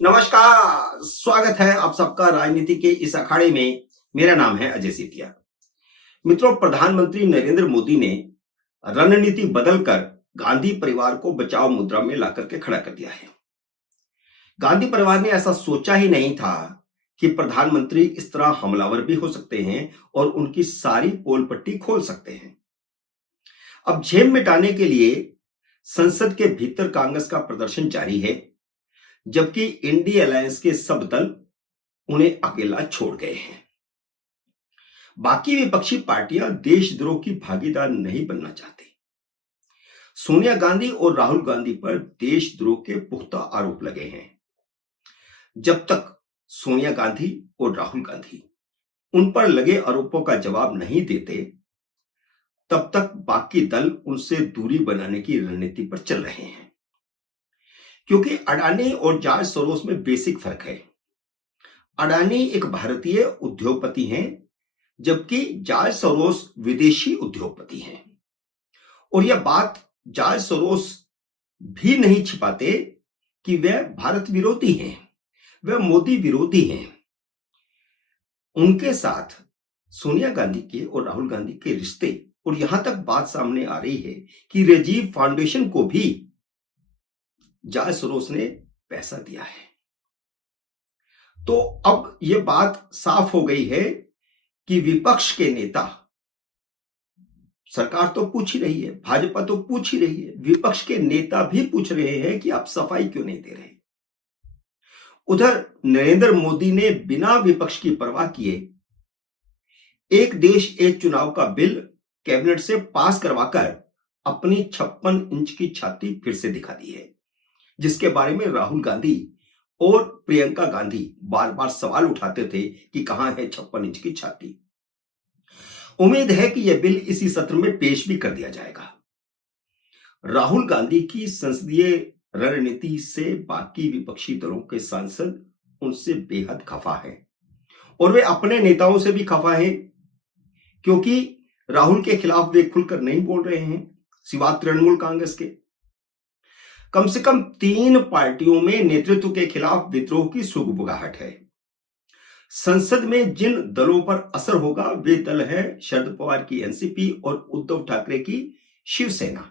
नमस्कार, स्वागत है आप सबका राजनीति के इस अखाड़े में। मेरा नाम है अजय सिटिया। मित्रों, प्रधानमंत्री नरेंद्र मोदी ने रणनीति बदलकर गांधी परिवार को बचाव मुद्रा में लाकर के खड़ा कर दिया है। गांधी परिवार ने ऐसा सोचा ही नहीं था कि प्रधानमंत्री इस तरह हमलावर भी हो सकते हैं और उनकी सारी पोल पट्टी खोल सकते हैं। अब झेम मिटाने के लिए संसद के भीतर कांग्रेस का प्रदर्शन जारी है, जबकि इंडी अलायंस के सब दल उन्हें अकेला छोड़ गए हैं। बाकी विपक्षी पार्टियां देशद्रोह की भागीदार नहीं बनना चाहती। सोनिया गांधी और राहुल गांधी पर देशद्रोह के पुख्ता आरोप लगे हैं। जब तक सोनिया गांधी और राहुल गांधी उन पर लगे आरोपों का जवाब नहीं देते, तब तक बाकी दल उनसे दूरी बनाने की रणनीति पर चल रहे हैं। क्योंकि अडानी और जॉर्ज सोरोस में बेसिक फर्क है। अडानी एक भारतीय उद्योगपति हैं, जबकि जॉर्ज सोरोस विदेशी उद्योगपति हैं। और यह बात जॉर्ज सोरोस भी नहीं छिपाते कि वह भारत विरोधी हैं, वह मोदी विरोधी हैं। उनके साथ सोनिया गांधी के और राहुल गांधी के रिश्ते, और यहां तक बात सामने आ रही है कि राजीव फाउंडेशन को भी जॉर्ज सोरोस ने पैसा दिया है। तो अब यह बात साफ हो गई है कि विपक्ष के नेता, सरकार तो पूछ ही रही है, भाजपा तो पूछ ही रही है, विपक्ष के नेता भी पूछ रहे हैं कि आप सफाई क्यों नहीं दे रहे। उधर नरेंद्र मोदी ने बिना विपक्ष की परवाह किए एक देश एक चुनाव का बिल कैबिनेट से पास करवाकर अपनी 56 इंच की छाती फिर से दिखा दी है, जिसके बारे में राहुल गांधी और प्रियंका गांधी बार बार सवाल उठाते थे कि कहां है 56 इंच की छाती। उम्मीद है कि यह बिल इसी सत्र में पेश भी कर दिया जाएगा। राहुल गांधी की संसदीय रणनीति से बाकी विपक्षी दलों के सांसद उनसे बेहद खफा हैं, और वे अपने नेताओं से भी खफा हैं, क्योंकि राहुल के खिलाफ वे खुलकर नहीं बोल रहे हैं, सिवाय तृणमूल कांग्रेस के। कम से कम 3 पार्टियों में नेतृत्व के खिलाफ विद्रोह की सुगबुगाहट है। संसद में जिन दलों पर असर होगा वे दल है शरद पवार की एनसीपी और उद्धव ठाकरे की शिवसेना।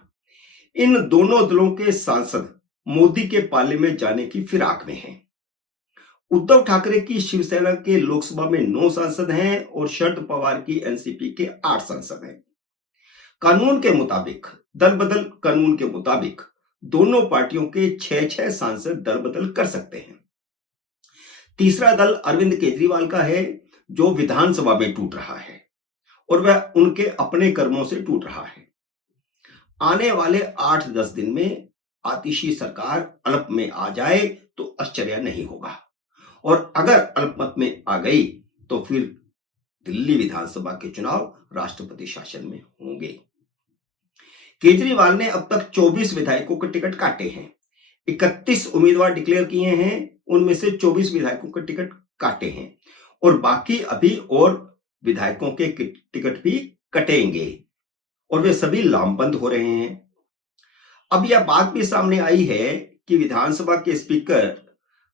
इन दोनों दलों के सांसद मोदी के पाले में जाने की फिराक में हैं। उद्धव ठाकरे की शिवसेना के लोकसभा में 9 सांसद हैं और शरद पवार की एनसीपी के 8 सांसद हैं। कानून के मुताबिक, दल बदल कानून के मुताबिक दोनों पार्टियों के 6-6 सांसद दल बदल कर सकते हैं। तीसरा दल अरविंद केजरीवाल का है, जो विधानसभा में टूट रहा है और वह उनके अपने कर्मों से टूट रहा है। आने वाले 8-10 दिन में आतिशी सरकार अल्प में आ जाए तो आश्चर्य नहीं होगा, और अगर अल्पमत में आ गई तो फिर दिल्ली विधानसभा के चुनाव राष्ट्रपति शासन में होंगे। केजरीवाल ने अब तक 24 विधायकों के टिकट काटे हैं, 31 उम्मीदवार डिक्लेयर किए हैं, उनमें से 24 विधायकों के टिकट काटे हैं, और बाकी अभी और विधायकों के टिकट भी कटेंगे, और वे सभी लामबंद हो रहे हैं। अब यह बात भी सामने आई है कि विधानसभा के स्पीकर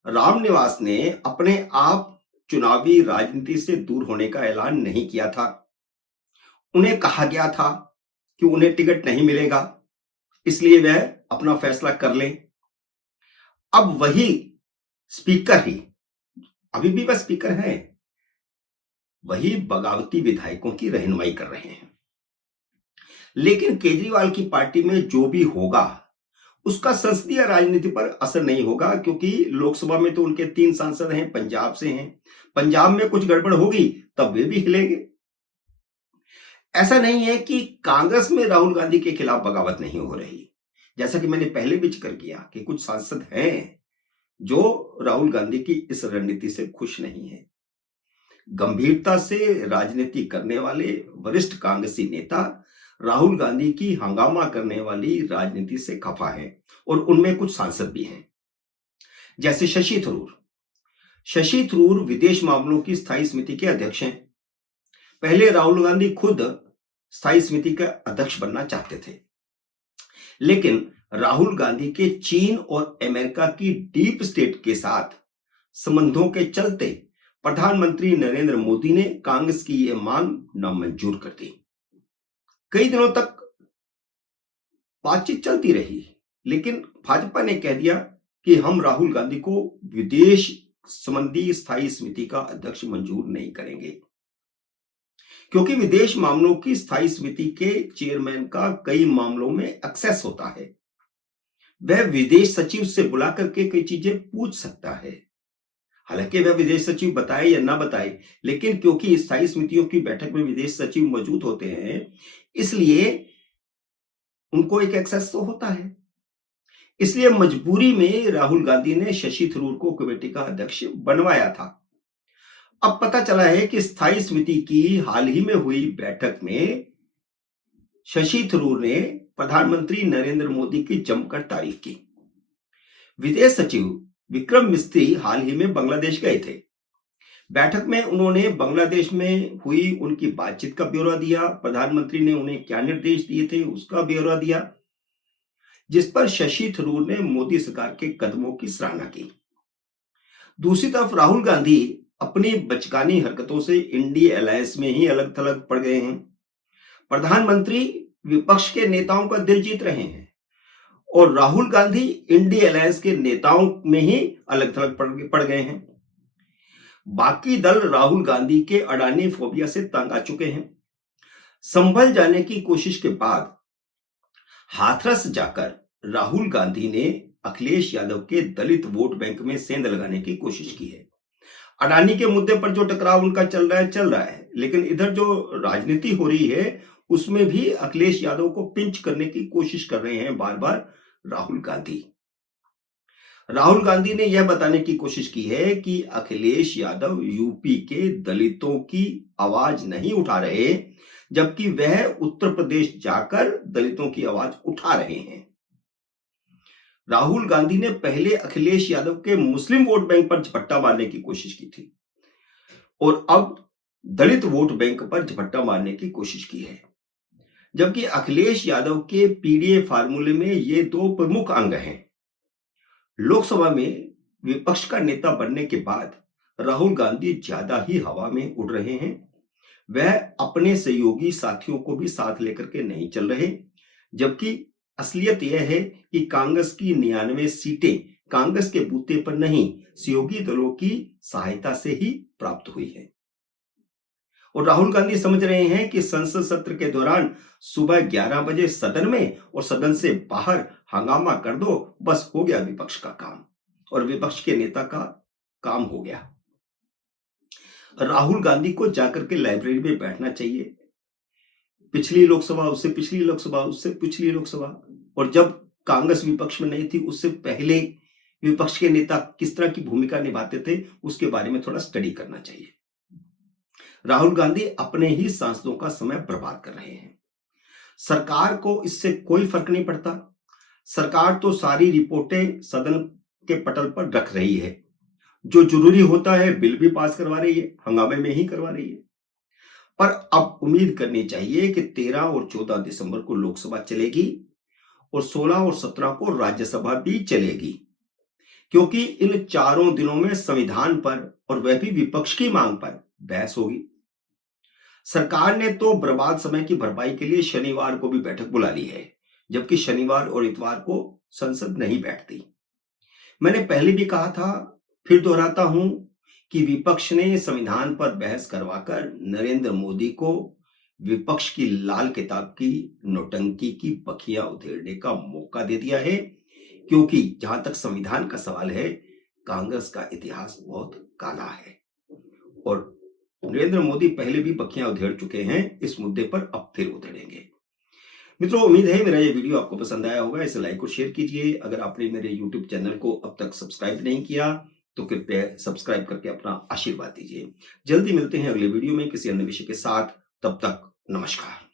रामनिवास ने अपने आप चुनावी राजनीति से दूर होने का ऐलान नहीं किया था। उन्हें कहा गया था कि उन्हें टिकट नहीं मिलेगा, इसलिए वह अपना फैसला कर लें। अब वही स्पीकर ही, अभी भी वह स्पीकर हैं, वही बगावती विधायकों की रहनुमाई कर रहे हैं। लेकिन केजरीवाल की पार्टी में जो भी होगा उसका संसदीय राजनीति पर असर नहीं होगा, क्योंकि लोकसभा में तो उनके 3 सांसद हैं, पंजाब से हैं। पंजाब में कुछ गड़बड़ होगी तब वे भी हिलेंगे। ऐसा नहीं है कि कांग्रेस में राहुल गांधी के खिलाफ बगावत नहीं हो रही। जैसा कि मैंने पहले भी जिक्र किया कि कुछ सांसद हैं जो राहुल गांधी की इस रणनीति से खुश नहीं है। गंभीरता से राजनीति करने वाले वरिष्ठ कांग्रेसी नेता राहुल गांधी की हंगामा करने वाली राजनीति से खफा है, और उनमें कुछ सांसद भी हैं, जैसे शशि थरूर। शशि थरूर विदेश मामलों की स्थायी समिति के अध्यक्ष हैं। पहले राहुल गांधी खुद स्थायी समिति का अध्यक्ष बनना चाहते थे, लेकिन राहुल गांधी के चीन और अमेरिका की डीप स्टेट के साथ संबंधों के चलते प्रधानमंत्री नरेंद्र मोदी ने कांग्रेस की यह मांग नामंजूर कर दी। कई दिनों तक बातचीत चलती रही, लेकिन भाजपा ने कह दिया कि हम राहुल गांधी को विदेश संबंधी स्थायी समिति का अध्यक्ष मंजूर नहीं करेंगे, क्योंकि विदेश मामलों की स्थायी समिति के चेयरमैन का कई मामलों में एक्सेस होता है। वह विदेश सचिव से बुला करके कई चीजें पूछ सकता है। हालांकि वह विदेश सचिव बताए या ना बताए, लेकिन क्योंकि स्थायी समितियों की बैठक में विदेश सचिव मौजूद होते हैं, इसलिए उनको एक एक्सेस तो होता है। इसलिए मजबूरी में राहुल गांधी ने शशि थरूर को कमेटी का अध्यक्ष बनवाया था। अब पता चला है कि स्थायी समिति की हाल ही में हुई बैठक में शशि थरूर ने प्रधानमंत्री नरेंद्र मोदी की जमकर तारीफ की। विदेश सचिव विक्रम मिस्त्री हाल ही में बांग्लादेश गए थे। बैठक में उन्होंने बांग्लादेश में हुई उनकी बातचीत का ब्यौरा दिया, प्रधानमंत्री ने उन्हें क्या निर्देश दिए थे उसका ब्यौरा दिया, जिस पर शशि थरूर ने मोदी सरकार के कदमों की सराहना की। दूसरी तरफ राहुल गांधी अपनी बचकानी हरकतों से इंडिया अलायंस में ही अलग थलग पड़ गए हैं। प्रधानमंत्री विपक्ष के नेताओं का दिल जीत रहे हैं और राहुल गांधी इंडिया अलायंस के नेताओं में ही अलग थलग पड़ गए हैं। बाकी दल राहुल गांधी के अडानी फोबिया से तंग आ चुके हैं। संभल जाने की कोशिश के बाद हाथरस जाकर राहुल गांधी ने अखिलेश यादव के दलित वोट बैंक में सेंध लगाने की कोशिश की है। अडानी के मुद्दे पर जो टकराव उनका चल रहा है, लेकिन इधर जो राजनीति हो रही है उसमें भी अखिलेश यादव को पिंच करने की कोशिश कर रहे हैं बार बार राहुल गांधी। राहुल गांधी ने यह बताने की कोशिश की है कि अखिलेश यादव यूपी के दलितों की आवाज नहीं उठा रहे, जबकि वह उत्तर प्रदेश जाकर दलितों की आवाज उठा रहे हैं। राहुल गांधी ने पहले अखिलेश यादव के मुस्लिम वोट बैंक पर झपट्टा मारने की कोशिश की थी और अब दलित वोट बैंक पर झपट्टा मारने की कोशिश की है, जबकि अखिलेश यादव के पीडीए फार्मूले में ये दो प्रमुख अंग हैं। लोकसभा में विपक्ष का नेता बनने के बाद राहुल गांधी ज्यादा ही हवा में उड़ रहे हैं। वह अपने सहयोगी साथियों को भी साथ लेकर के नहीं चल रहे, जबकि असलियत यह है कि कांग्रेस की 99 सीटें कांग्रेस के बूते पर नहीं, सहयोगी दलों की सहायता से ही प्राप्त हुई है। और राहुल गांधी समझ रहे हैं कि संसद सत्र के दौरान सुबह 11 बजे सदन में और सदन से बाहर हंगामा कर दो, बस हो गया विपक्ष का काम और विपक्ष के नेता का काम हो गया। राहुल गांधी को जाकर के लाइब्रेरी में बैठना चाहिए। पिछली लोकसभा, उससे पिछली लोकसभा, उससे पिछली लोकसभा, और जब कांग्रेस विपक्ष में नहीं थी उससे पहले विपक्ष के नेता किस तरह की भूमिका निभाते थे उसके बारे में थोड़ा स्टडी करना चाहिए। राहुल गांधी अपने ही सांसदों का समय बर्बाद कर रहे हैं। सरकार को इससे कोई फर्क नहीं पड़ता। सरकार तो सारी रिपोर्टें सदन के पटल पर रख रही है, जो जरूरी होता है बिल भी पास करवा रही है, हंगामे में ही करवा रही है। पर अब उम्मीद करनी चाहिए कि 13 और 14 दिसंबर को लोकसभा चलेगी और 16 और 17 को राज्यसभा भी चलेगी, क्योंकि इन चारों दिनों में संविधान पर और वह भी विपक्ष की मांग पर बहस होगी। सरकार ने तो बर्बाद समय की भरपाई के लिए शनिवार को भी बैठक बुला ली है, जबकि शनिवार और इतवार को संसद नहीं बैठती। मैंने पहले भी कहा था, फिर दोहराता हूं कि विपक्ष ने संविधान पर बहस करवाकर नरेंद्र मोदी को विपक्ष की लाल किताब की नौटंकी की बखियां उधेड़ने का मौका दे दिया है, क्योंकि जहां तक संविधान का सवाल है, कांग्रेस का इतिहास बहुत काला है और नरेंद्र मोदी पहले भी बखियां उधेड़ चुके हैं, इस मुद्दे पर अब फिर उधेड़ेंगे। मित्रों, उम्मीद है मेरा ये वीडियो आपको पसंद आया होगा। इसे लाइक और शेयर कीजिए। अगर आपने मेरे यूट्यूब चैनल को अब तक सब्सक्राइब नहीं किया तो कृपया सब्सक्राइब करके अपना आशीर्वाद दीजिए। जल्दी मिलते हैं अगले वीडियो में किसी अन्य विषय के साथ। तब तक नमस्कार।